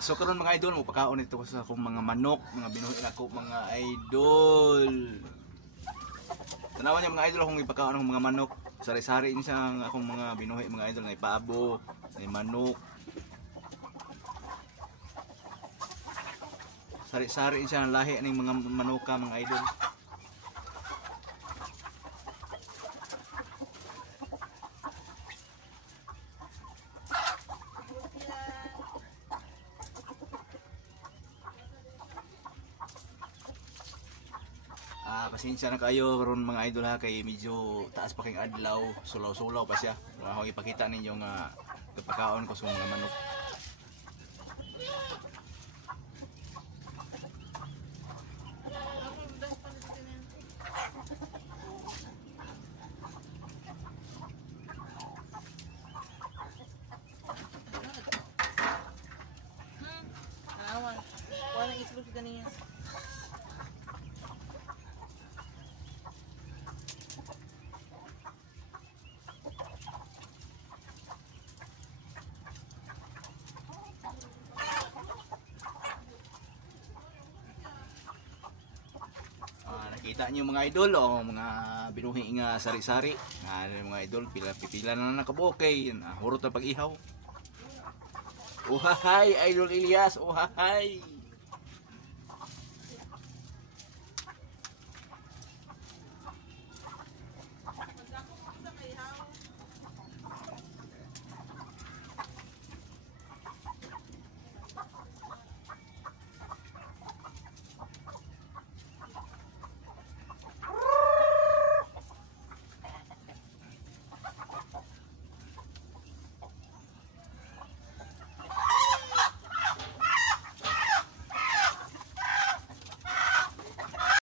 So karon mga idol, magpakaon ito ko sa akong mga manok, mga binuhin ako mga idol. Tanawan niyo mga idol akong ipakaon ng mga manok. Sari-sari niya ang akong mga binuhi mga idol, na ipaabo, na manok. Sari-sari siya ang lahi ng mga manuka mga idol. Pasensya na kayo karon mga idol ha, kay medyo taas pa kayong adlaw, sulaw-sulaw pa siya. Ako ipakita ninyo nga pagpakaon ko sa mga manok. Wala itlog ganyan. Nakita niyo mga idol, mga binuhi nga sari-sari. Mga idol, pila na nakabukay, hurot na pag-ihaw. Uhahay, Idol Elias, uhahay!